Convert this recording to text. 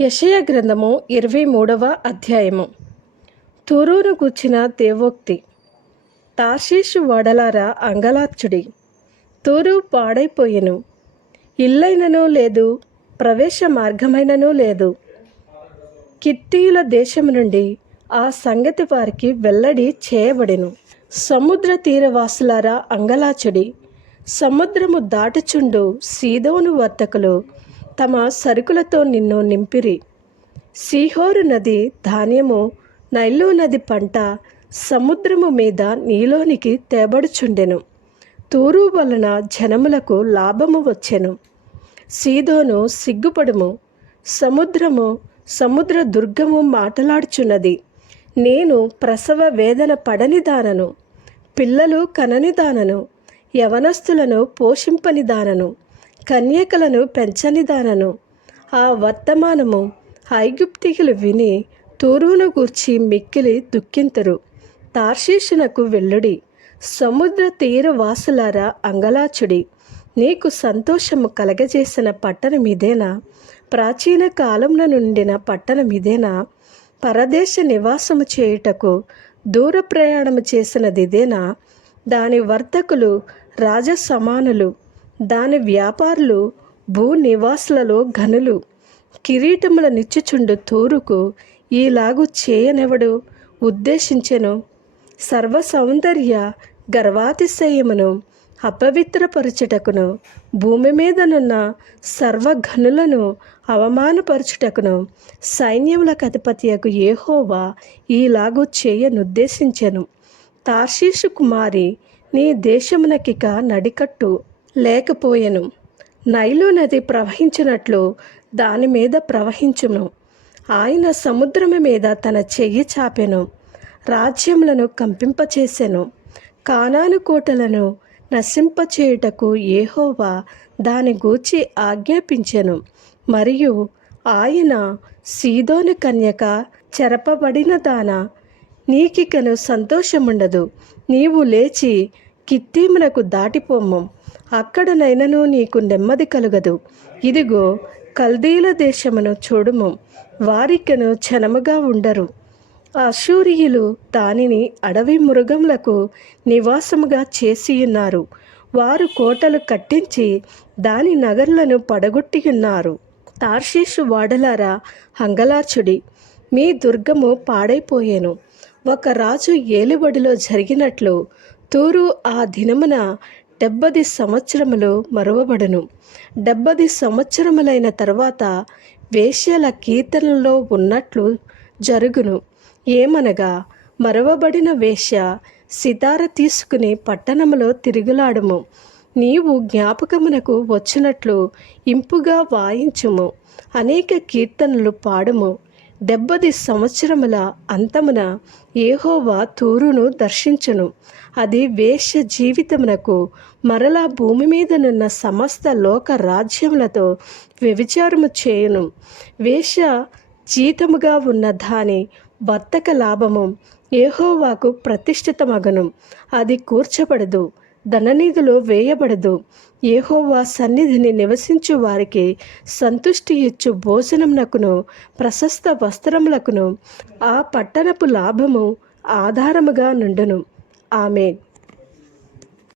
యషయ గ్రంథము ఇరవై మూడవ అధ్యాయము. తూరును కూర్చిన దేవోక్తి తాషీషు వడలారా అంగలార్చుడి తూరు పాడైపోయెను. ఇల్లైనను లేదు ప్రవేశ మార్గమైనను లేదు. కిత్తీయుల దేశము నుండి ఆ సంగతి వారికి వెల్లడి చేయబడెను. సముద్ర తీరవాసులారా అంగలాచుడి సముద్రము దాటుచుండు సీదోను వర్తకులు తమ సరుకులతో నిన్ను నింపిరి. సీహోరు నది ధాన్యము నైలు నది పంట సముద్రము మీద నీలోనికి తేబడుచుండెను. తూరు వలన జనములకు లాభము వచ్చెను. సీదోను సిగ్గుపడుము. సముద్రము సముద్ర దుర్గము మాటలాడుచున్నది. నేను ప్రసవ వేదన పడని దానను పిల్లలు కనని దానను యవనస్తులను పోషింపని దానను కన్యకలను పెంచనిదానను. ఆ వర్తమానము ఐగుప్తికులు విని తూరును గూర్చి మిక్కిలి దుఃఖింతరు. తార్షీషునకు వెళ్ళుడి. సముద్ర తీర వాసులారా అంగలాచుడి. నీకు సంతోషము కలగజేసిన పట్టణం ఇదేనా ప్రాచీన కాలంలో నుండిన పట్టణం ఇదేనా పరదేశ నివాసము చేయుటకు దూర ప్రయాణము చేసినది ఇదేనా దాని వర్తకులు రాజ సమానులు దాని వ్యాపారులు భూ నివాసులలో ఘనులు. కిరీటముల నిచ్చుచుండు తూరుకు ఈలాగు చేయనెవడు ఉద్దేశించెను? సర్వ సౌందర్య గర్వాతిశయమును అపవిత్రపరచుటకును భూమి మీదనున్న సర్వఘనులను అవమానపరచుటకును సైన్యములకు అధిపతియకు ఏహోవా ఈలాగు చేయనుద్దేశించెను. తార్షీషు కుమారి నీ దేశమునకిక నడికట్టు. లేకపోయెను. నైలు నది ప్రవహించినట్లు దాని మీద ప్రవహించును. ఆయన సముద్రము మీద తన చెయ్యి చాపెను. రాజ్యములను కంపింపచేసెను. కానాను కోటలను నశింపచేయుటకు ఏహోవా దాని గూర్చి ఆజ్ఞాపించెను. మరియు ఆయన సీదోని కన్యక చెరపబడిన దాన నీకికను సంతోషముండదు. నీవు లేచి కిత్తీమునకు దాటిపోమ్ము. అక్కడనైనను నీకు నెమ్మది కలుగదు. ఇదిగో కల్దీల దేశమును చూడుము. వారికను క్షణముగా ఉండరు. అశూరియులు దానిని అడవి మృగములకు నివాసముగా చేసియున్నారు. వారు కోటలు కట్టించి దాని నగర్లను పడగొట్టి ఉన్నారు తార్షీషు వాడలారా హంగలార్చుడి మీ దుర్గము పాడైపోయేను. ఒక రాజు ఏలుబడిలో జరిగినట్లు తూరు ఆ దినమున డెబ్బది సంవత్సరములు మరువబడును. డెబ్బది సంవత్సరములైన తర్వాత వేశ్యల కీర్తనలో ఉన్నట్లు జరుగును. ఏమనగా మరవబడిన వేశ్య సితార తీసుకుని పట్టణములో తిరుగులాడము. నీవు జ్ఞాపకమునకు వచ్చినట్లు ఇంపుగా వాయించుము. అనేక కీర్తనలు పాడము. డెబ్బది సంవత్సరముల అంతమున ఏహోవా తూరును దర్శించును. అది వేశ్య జీవితమునకు మరలా భూమి మీదనున్న సమస్త లోక రాజ్యములతో వ్యభిచారము చేయును. వేశ్య జీతముగా ఉన్న దాని వర్తక లాభము ఏహోవాకు ప్రతిష్ఠితమగను. అది కూర్చబడదు. ధననిధిలో వేయబడదు. ఏహోవా సన్నిధిని నివసించు వారికి సంతుష్టి ఇచ్చు భోజనమునకును ప్రశస్త వస్త్రములకును ఆ పట్టణపు లాభము ఆధారముగా నుండును. ఆమె